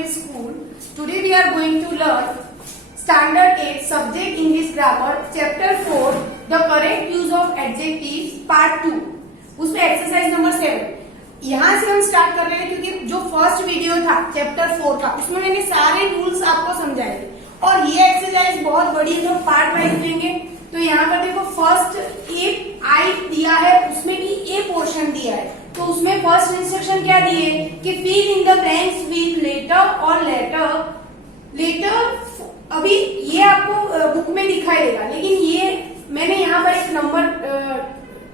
English School. Today we are going to learn Standard 8 Subject English Grammar Chapter 4 The Correct Use of Adjectives Part 2. उसमें exercise number 7 यहाँ से हम start कर रहे हैं क्योंकि जो फर्स्ट वीडियो था चैप्टर 4 था उसमें मैंने सारे रूल्स आपको समझाए थे और ये एक्सरसाइज बहुत बड़ी है तो पार्ट वाइज लेंगे। तो यहाँ पर देखो फर्स्ट ए आई दिया है उसमें भी ए पोर्शन दिया है तो उसमें फर्स्ट इंस्ट्रक्शन क्या दिए कि fill in the blanks with later और लेटर अभी ये आपको बुक में दिखाई देगा लेकिन ये मैंने यहाँ पर एक नंबर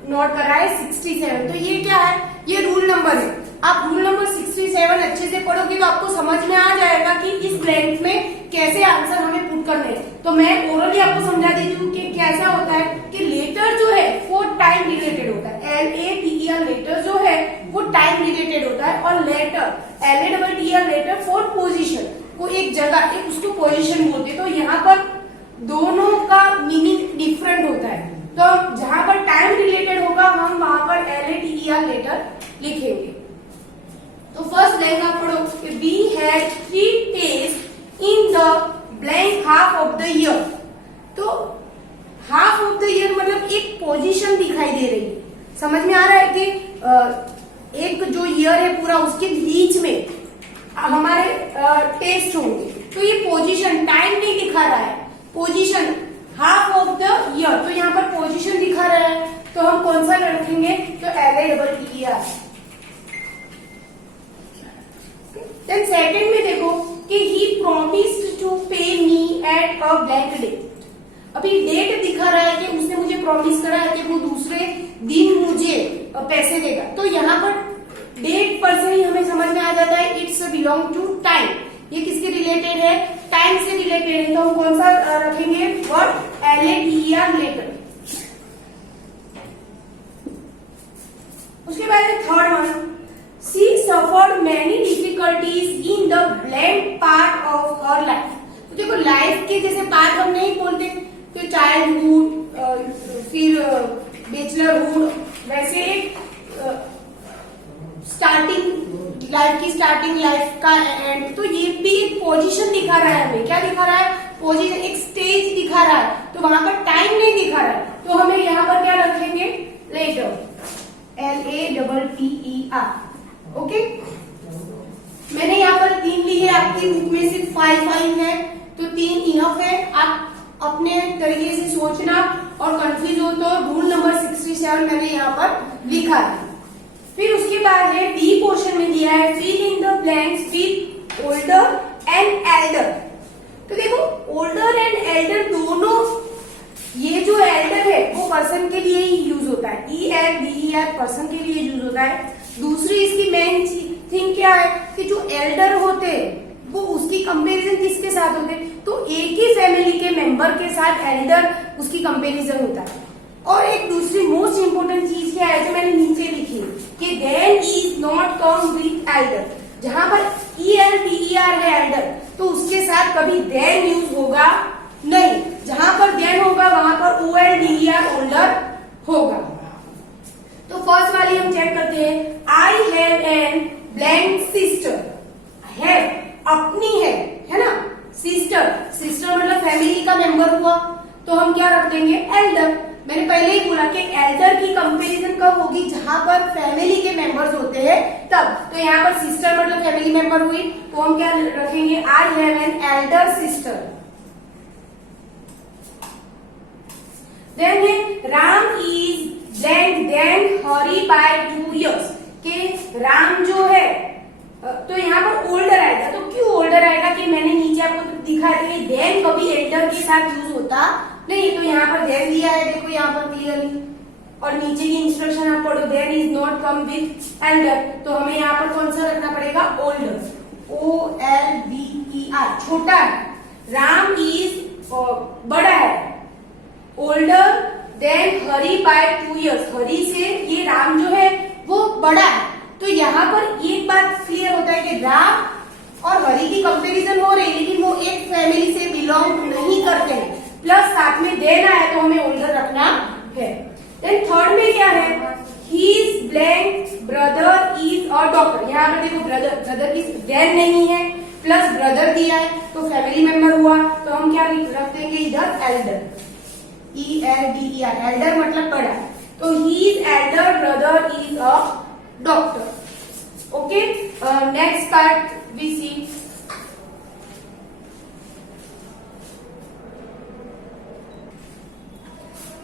नोट करा है 67। तो ये क्या है, ये रूल नंबर है। आप रूल नंबर 67 अच्छे से पढ़ोगे तो आपको समझ में आ जाएगा कि इस ब्लैंक में कैसे आंसर हमें पुट करने हैं। तो मैं ओरली आपको समझा देती हूँ कि कैसा होता है कि लेटर जो है वो टाइम रिलेटेड होता है। LATER लेटर जो है वो टाइम रिलेटेड होता है और latter LATTER latter for position को एक जगह एक उसको पोजिशन बोलते हैं। तो यहाँ पर दोनों का मीनिंग डिफरेंट होता है। तो जहां पर टाइम रिलेटेड होगा हम वहां पर LATER लेटर लिखेंगे। तो फर्स्ट ब्लैंक आप पढ़ो कि we had 3 test in the blank half of the year. तो हाफ ऑफ द ईयर मतलब एक पोजीशन दिखाई दे रही है। समझ में आ रहा है कि एक जो ईयर है पूरा उसके बीच में हमारे टेस्ट होंगे। तो ये पोजीशन टाइम नहीं दिखा रहा है, position half of the year. तो यहाँ पर पोजीशन दिखा रहा है तो हम कौन सा रखेंगे तो LATER। देन सेकंड में देखो कि ही promised to pay me at a blank date. अभी डेट दिखा रहा है कि उसने मुझे प्रॉमिस करा है कि वो दूसरे दिन मुझे पैसे देगा। तो यहाँ पर डेट पर से ही हमें समझ में आ जाता है इट्स बिलोंग टू टाइम। ये किसके रिलेटेड है, टाइम से रिलेटेड है। तो हम कौन सा रखेंगे वर्ड LATER लेटर। उसके बाद third one she suffered many difficulties in the blank part of her life. तो देखो लाइफ के जैसे पार्ट हम नहीं बोलते तो चाइल्डहुड फिर बैचलरहुड, वैसे एक स्टार्टिंग लाइफ की स्टार्टिंग लाइफ का एंड। तो ये भी एक पोजीशन दिखा रहा है हमें। क्या दिखा रहा है, पोजीशन, एक स्टेज दिखा रहा है। तो वहां पर टाइम नहीं दिखा रहा है तो हमें यहाँ पर क्या रखेंगे लेटर LATTER। ओके, मैंने यहाँ पर 3 ली है, आपकी बुक में सिर्फ 5 है तो 3 इनफ है। आप अपने तरीके से सोचना और कंफ्यूज हो तो रूल नंबर 67 मैंने यहाँ पर लिखा है। फिर उसके बाद है बी पोर्शन में दिया है fill in the blanks with older and elder. तो देखो ओल्डर एंड एल्डर दोनों, ये जो एल्डर है वो पर्सन के लिए ही यूज होता है, ELDER पर्सन के लिए यूज होता है। दूसरी इसकी मेन थिंग क्या है कि जो एल्डर होते हैं वो उसकी कंपैरिजन किसके साथ होते हैं तो एक ही फैमिली के मेंबर के साथ एल्डर उसकी कंपैरिजन होता है। और एक दूसरी मोस्ट इंपोर्टेंट चीज क्या है जो मैंने नीचे लिखी कि then is not come with elder. जहां पर ELDER है एल्डर तो उसके साथ कभी देन यूज होगा नहीं। जहां पर देन होगा वहां पर OLDER ओल्डर होगा। तो फर्स्ट वाली हम चेक करते हैं। आई have N blank sister. Have अपनी है ना, सिस्टर, सिस्टर मतलब फैमिली का मेंबर हुआ तो हम क्या रख देंगे एल्डर। मैंने पहले ही बोला कि एल्डर की कंपैरिजन कब होगी जहां पर फैमिली के मेंबर्स होते हैं तब। तो यहाँ पर सिस्टर मतलब फैमिली मेंबर हुई तो हम क्या रखेंगे I have an elder sister. Then है Ram is blank then Hari by 2 years। के राम जो है तो यहाँ पर ओल्डर आएगा। तो क्यों ओल्डर आएगा कि मैंने नीचे आपको दिखा दिया कि देन कभी एल्डर के साथ यूज होता नहीं। तो यहाँ पर देन दिया है देखो यहाँ पर क्लियरली और नीचे की इंस्ट्रक्शन आप पढ़ो then is not come with elder. तो हमें यहाँ पर कौन सा रखना पड़ेगा ओल्डर, OLDER छोटा है। राम इज बड़ा है, older than Hari by 2 years। हरी से ये राम जो है वो बड़ा है। तो यहाँ पर एक बात क्लियर होता है कि राम और हरी की कंपैरिजन हो रही है लेकिन वो एक फैमिली से बिलोंग नहीं करते हैं। प्लस साथ में देना है तो हमें ओल्डर रखना है। देन थर्ड में क्या है his blank brother is a doctor. यहाँ पर देखो ब्रदर की देन नहीं है प्लस ब्रदर दिया है तो फैमिली मेंबर हुआ, तो हम क्या रख देंगे इधर एल्डर, ELDER, एल्डर मतलब बड़ा, तो his elder brother is a doctor. Okay, next part we see.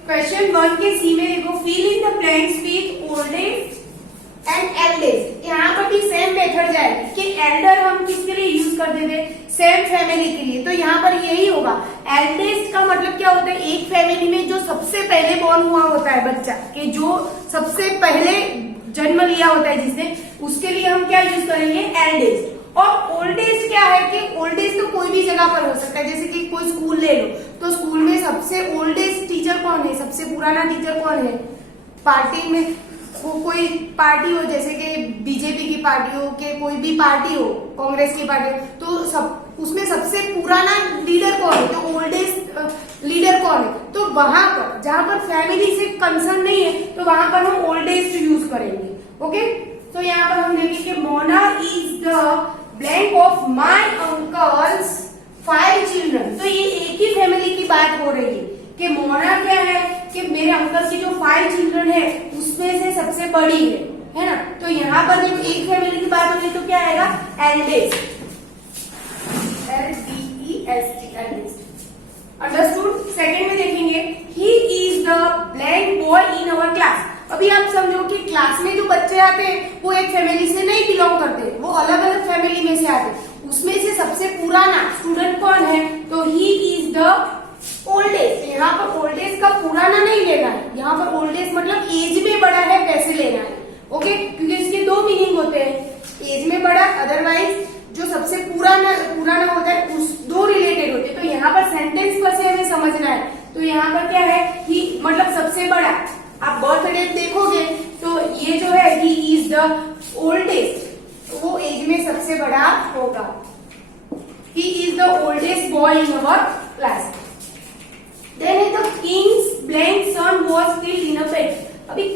Question 1 के सी में देखो, fill in the blanks with oldest and eldest. यहाँ पर भी सेम मेथड जाएगी कि एल्डर हम किसके लिए यूज कर देते, सेम फैमिली के लिए, तो यहाँ पर यही होगा। एल्डेस्ट का मतलब क्या होता है, एक फैमिली में जो सबसे पहले बॉर्न हुआ होता है बच्चा, कि जो सबसे पहले जन्म लिया होता है जिसने, उसके लिए हम क्या यूज करेंगे, एल्डेस्ट। और ओल्डेस्ट क्या है कि ओल्डेस्ट तो कोई भी जगह पर हो सकता है, जैसे कि कोई स्कूल ले लो तो स्कूल में सबसे ओल्डेस्ट टीचर कौन है, सबसे पुराना टीचर कौन है, पार्टी में कोई पार्टी हो, जैसे कि बीजेपी की पार्टी हो, कि कोई भी पार्टी हो, कांग्रेस की पार्टी हो, तो सब उसमें सबसे पुराना लीडर कौन है, तो ओल्डेस्ट लीडर कौन है, तो वहां पर जहां पर फैमिली से कंसर्न नहीं है तो वहां पर हम ओल्डेस्ट यूज करेंगे। ओके, तो यहाँ पर हम देखेंगे Mona is the blank of my uncle's 5 children. तो ये एक ही फैमिली की बात हो रही है कि मोना क्या है कि मेरे अंकल की जो 5 चिल्ड्रन है उसमें से सबसे बड़ी है ना। तो यहाँ पर जब एक फैमिली की बात हो रही है तो क्या आएगा, eldest, LDEST, eldest. Understood. Second में देखेंगे, ही is the blank boy in our class. अभी आप समझो कि क्लास में जो बच्चे आते हैं वो एक फैमिली से नहीं बिलोंग करते, वो अलग अलग फैमिली में से आते हैं। उसमें से सबसे पुराना स्टूडेंट कौन है, तो ही इज द ओल्डेस्ट। यहाँ पर ओल्डेस्ट का पुराना नहीं लेना है, यहाँ पर ओल्डेस्ट मतलब एज में बड़ा है वैसे लेना है। ओके, क्योंकि इसके 2 मीनिंग होते हैं, एज में बड़ा, अदरवाइज जो सबसे पुराना होता है उस 2 रिलेटेड होते हैं। तो यहाँ पर सेंटेंस पर से हमें समझना है, तो यहाँ पर क्या है, ही मतलब सबसे बड़ा। आप बर्थ डेट देखोगे तो ये जो है ही इज द ओल्डेस्ट, तो वो एज में सबसे बड़ा होगा। He is the oldest boy in our class. Then the king's blank son was killed in a bet. अभी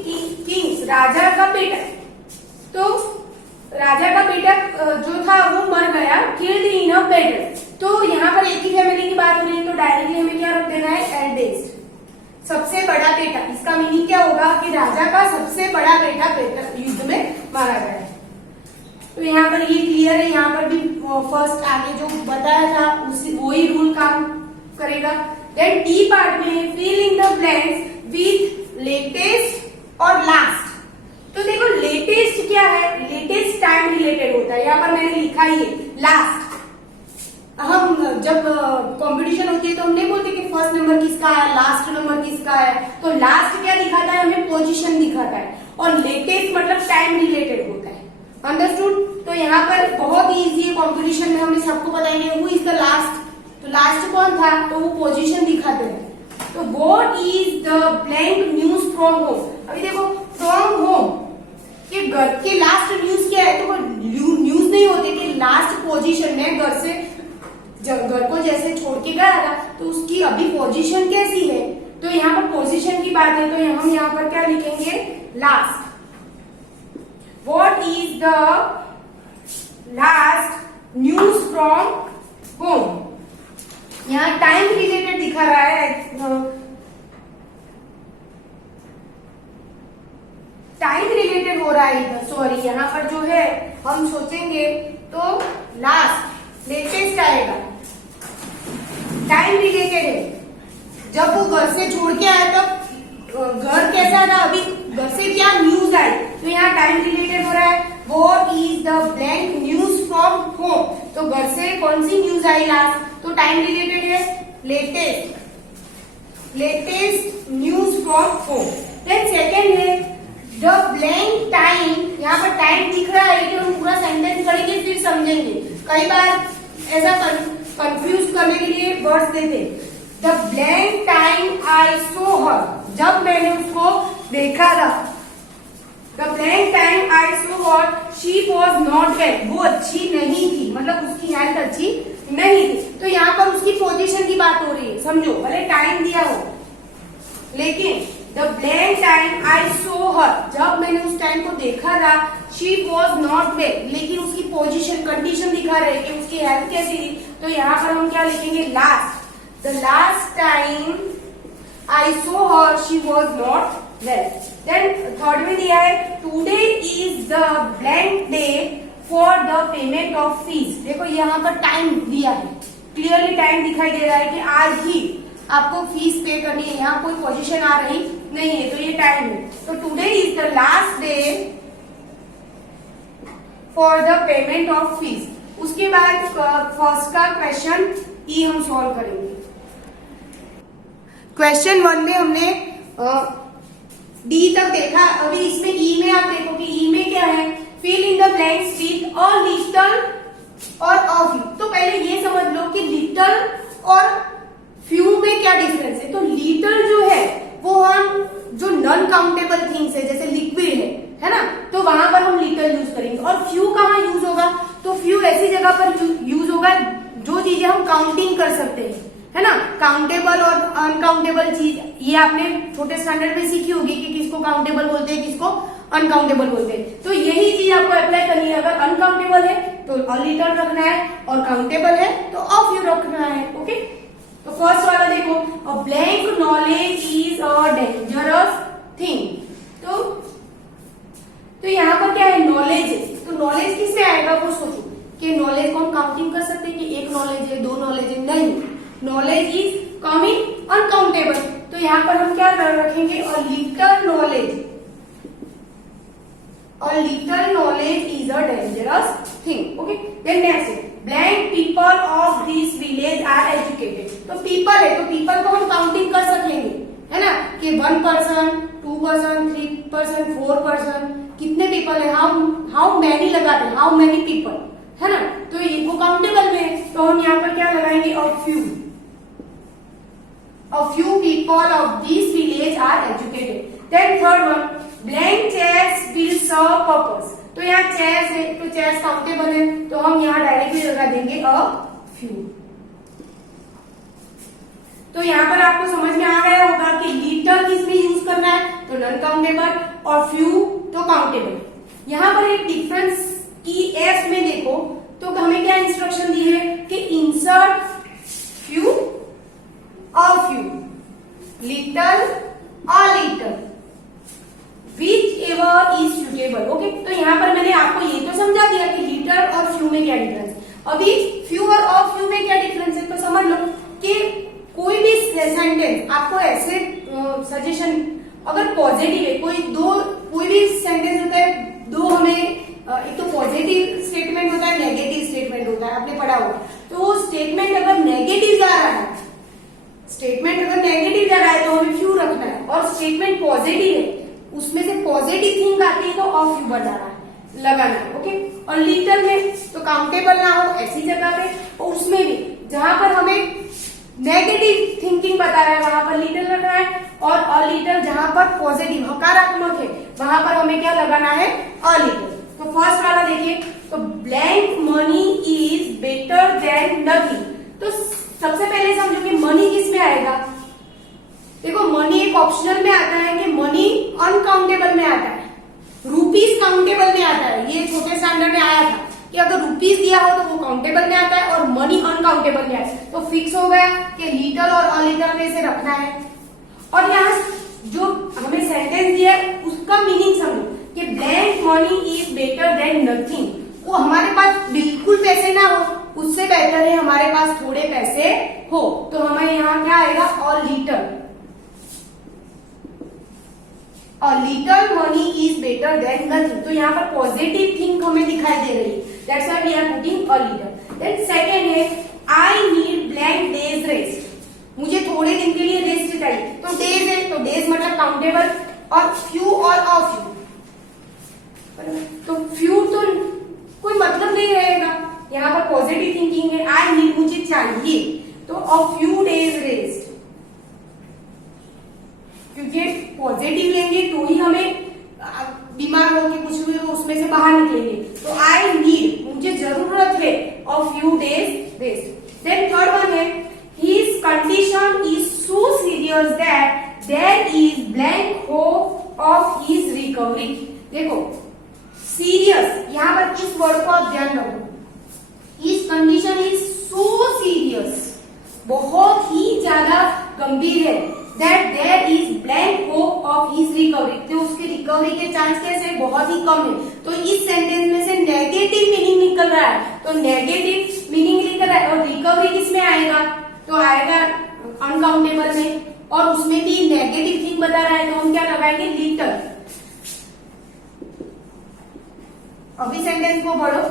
किंग्स राजा का बेटा, तो राजा का बेटा जो था वो मर गया, किल्ड इन अ बेट। तो यहाँ पर एक ही फैमिली की बात हो रही है तो डायरेक्टली हमें क्या रख देना है, एल्डेस्ट, सबसे बड़ा बेटा। इसका मीनिंग क्या होगा कि राजा का सबसे बड़ा बेटा युद्ध में मारा गया है। तो यहाँ पर ये क्लियर है, यहाँ पर भी फर्स्ट आगे जो बताया था उसी वही रूल काम करेगा। देन डी पार्ट में fill in the blanks with latest और लास्ट। तो देखो लेटेस्ट क्या है, लेटेस्ट टाइम रिलेटेड होता है, यहाँ पर मैंने लिखा ही है लास्ट। हम जब कंपटीशन होती है तो हम नहीं बोलते कि फर्स्ट नंबर किसका है, लास्ट नंबर किसका है। तो लास्ट क्या दिखाता है, हमें पोजीशन दिखाता है, और लेटेस्ट मतलब टाइम रिलेटेड होता है। अंडरस्टूड। तो यहाँ पर बहुत इजी है, कंपटीशन में हमने सबको बताएंगे हु इज द लास्ट, तो लास्ट कौन था, तो वो पोजीशन दिखाते हैं। तो what is the blank news from home. अभी देखो फ्रॉम होम के घर के लास्ट न्यूज क्या है, तो वो न्यूज नहीं होते कि लास्ट पोजीशन में घर से घर को जैसे छोड़ के गया था तो उसकी अभी पोजीशन कैसी है। तो यहाँ पर पोजीशन की बात है, तो हम यहाँ पर क्या लिखेंगे, last. What is the last news from home. यहाँ टाइम रिलेटेड दिखा रहा है, टाइम रिलेटेड हो रहा है, सॉरी यहाँ पर जो है हम सोचेंगे तो लास्ट लेटेस्ट आएगा, टाइम रिलेटेड है। जब वो घर से छोड़ के आया तब घर कैसा था, अभी घर से क्या न्यूज आई, तो यहाँ टाइम रिलेटेड हो रहा है। What is the blank news from home, तो घर से कौन सी न्यूज आई लास्ट, तो टाइम रिलेटेड है, latest news from home. Then second है द ब्लैंक टाइम। यहाँ पर टाइम दिख रहा है लेकिन हम पूरा सेंटेंस पढ़ेंगे फिर समझेंगे। कई बार ऐसा कंफ्यूज करने के लिए वर्ड्स देते, the blank time I saw हर, जब मैंने उसको देखा था। The blank time I saw her she was not well, वो अच्छी नहीं थी, मतलब उसकी हेल्थ अच्छी नहीं थी। तो यहाँ पर उसकी पोजीशन की बात हो रही है, समझो, भले टाइम दिया हो लेकिन the blank time I saw हर, जब मैंने उस टाइम को देखा था, शी वॉज नॉट वेल, लेकिन उसकी पोजीशन कंडीशन दिखा रहे कि उसकी हेल्थ कैसी थी, तो यहाँ पर हम क्या लिखेंगे last, the last time I saw her she was not well. Then third में दिया है today is the blank day for the payment of fees. देखो यहाँ पर टाइम दिया है, क्लियरली टाइम दिखाई दे रहा है कि आज ही आपको फीस पे करनी है, यहाँ कोई पोजीशन आ रही नहीं है, तो ये टाइम है। तो today is the last day for the payment of fees. उसके बाद फर्स्ट का क्वेश्चन ई हम सॉल्व करेंगे। क्वेश्चन 1 में हमने डी तक देखा, अभी इसमें ई में आप देखो कि ई में क्या है, fill in the blanks with a little और अ फ्यू। तो पहले ये समझ लो कि लिटल और फ्यू में क्या डिफरेंस है। तो लिटल जो है वो हम जो नॉन काउंटेबल थिंग्स है, जैसे लिक्विड है ना, तो वहां पर हम लिटल यूज करेंगे। और फ्यू कहाँ यूज होगा, तो फ्यू ऐसी जगह पर यूज होगा जो चीजें हम काउंटिंग कर सकते हैं, है ना। काउंटेबल और अनकाउंटेबल चीज ये आपने छोटे स्टैंडर्ड में सीखी होगी कि किसको काउंटेबल बोलते हैं, किसको अनकाउंटेबल बोलते हैं। तो यही चीज आपको अप्लाई करनी है। अगर अनकाउंटेबल है तो अ लिटल रखना है, और काउंटेबल है तो अ फ्यू रखना है। ओके, तो फर्स्ट वाला देखो, a blank knowledge is a dangerous thing. तो यहाँ पर क्या है, नॉलेज है। तो नॉलेज किसमें आएगा वो सोचो कि नॉलेज को हम काउंटिंग कर सकते हैं कि एक नॉलेज है, दो नॉलेज है, नहीं। नॉलेज इज कमिंग अनकाउंटेबल, तो यहाँ पर हम क्या रखेंगे, a little knowledge. A little knowledge is a dangerous thing. Okay. Then next, blank people of this village are educated. तो people है, तो people को हम काउंटिंग कर सकेंगे, है ना, कि 1 person, 2 person, 3 person, 4 person, कितने people है, how many लगाते हैं, how many people, है ना, तो ये वो काउंटेबल में है। तो हम यहाँ पर क्या लगाएंगे, a few people of this village are educated. Then third one, blank chairs will serve purpose. तो यहाँ चेयर्स है, तो चेयर्स काउंटेबल है, तो हम यहाँ डायरेक्टली लगा देंगे अ फ्यू। तो यहाँ पर आपको समझ में आ गया होगा कि लिटल किसमें यूज करना है, तो नॉन काउंटेबल, और फ्यू तो काउंटेबल। यहाँ पर एक डिफरेंस की एफ में देखो, तो हमें क्या इंस्ट्रक्शन दी है कि insert few a few, little a little, whichever is suitable। Okay, तो यहाँ पर मैंने आपको ये तो समझा दिया कि लिटल और फ्यू में क्या डिफरेंस है। अभी फ्यू और ऑफ फ्यू में क्या डिफरेंस है, तो समझ लो कि कोई भी सेंटेंस आपको ऐसे सजेशन, अगर पॉजिटिव है, कोई भी सेंटेंस होता है, दो हमें एक तो पॉजिटिव स्टेटमेंट होता है, नेगेटिव स्टेटमेंट होता है, आपने पढ़ा होगा। तो वो स्टेटमेंट अगर नेगेटिव जा रहा है, तो हमें फ्यू रखना है, और स्टेटमेंट पॉजिटिव है, उसमें से पॉजिटिव थिंग आती है तो ऑफ फ्यू लगाना है। ओके, और लिटल में तो काउंटेबल ना हो ऐसी जगह पे, और उसमें भी जहां पर हमें नेगेटिव थिंकिंग बता रहा है वहां पर लिटल रखना है, और अ लिटल जहां पर पॉजिटिव हकारात्मक है वहां पर हमें क्या लगाना है, अ लिटल। तो फर्स्ट वाला देखिए, तो blank money is better than nothing. तो सबसे पहले समझो कि मनी किस में आएगा। देखो, मनी एक ऑप्शनल में आता है कि मनी अनकाउंटेबल में आता है, रुपीस काउंटेबल में आता है। ये छोटे स्टैंडर्ड में आया था कि अगर रुपीस दिया हो तो वो काउंटेबल में आता है और मनी अनकाउंटेबल में आता है। तो फिक्स हो गया कि लिटल और अ लिटल में से रखना है। और यहाँ जो हमें सेंटेंस दिया है उसका मीनिंग समझो कि blank money is better than nothing. वो हमारे पास बिल्कुल पैसे ना हो, उससे बेहतर है हमारे पास थोड़े पैसे हो। तो हमें यहाँ क्या आएगा, a little. A little money is better than nothing। तो यहाँ पर पॉजिटिव थिंग हमें दिखाई दे रही है, that's why we are putting a little। Then second है, I need blank days rest। मुझे थोड़े दिन के लिए रेस्ट चाहिए, तो डेज है, तो डेज मतलब काउंटेबल, और फ्यू और अ फ्यू, तो फ्यू तो कोई मतलब नहीं रहेगा, यहाँ पर पॉजिटिव थिंकिंग है। आई नीड मुझे चाहिए, तो अ फ्यू डेज रेस्ट, क्योंकि पॉजिटिव लेंगे तो ही हमें बीमार हो के कुछ भी हो उसमें से बाहर निकलेंगे। तो आई नीड मुझे जरूरत है a few days rest. Then third one है, his condition is so serious that there is blank recovery. देखो सीरियस, यहाँ पर इस वर्ड को आप ध्यान रखो, इस कंडीशन इज सो सीरियस, बहुत ही ज्यादा गंभीर है, that there is blank hope of his recovery, तो उसके रिकवरी के चांस कैसे बहुत ही कम है। तो इस सेंटेंस में से नेगेटिव मीनिंग निकल रहा है, तो नेगेटिव मीनिंग निकल रहा है, और रिकवरी किसमें आएगा, तो आएगा अनकाउंटेबल में, और उसमें भी नेगेटिव थिंग बता रहा है, तो हम क्या लगाएंगे लिटल। अभी सेंटेंस को पढ़ो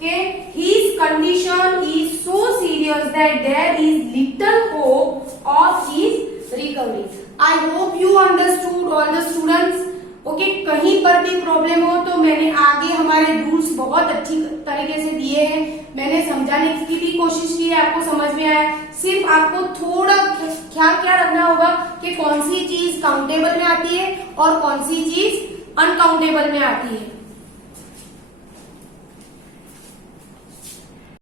कि his condition is so serious that there is little hope of his recovery. I hope you understood all the students. Okay, कहीं पर भी प्रॉब्लम हो तो मैंने आगे हमारे रूल्स बहुत अच्छी तरीके से दिए हैं, मैंने समझाने की भी कोशिश की है, आपको समझ में आया। सिर्फ आपको थोड़ा ख्याल क्या रखना होगा कि कौन सी चीज काउंटेबल में आती है और कौन सी चीज अनकाउंटेबल में आती है।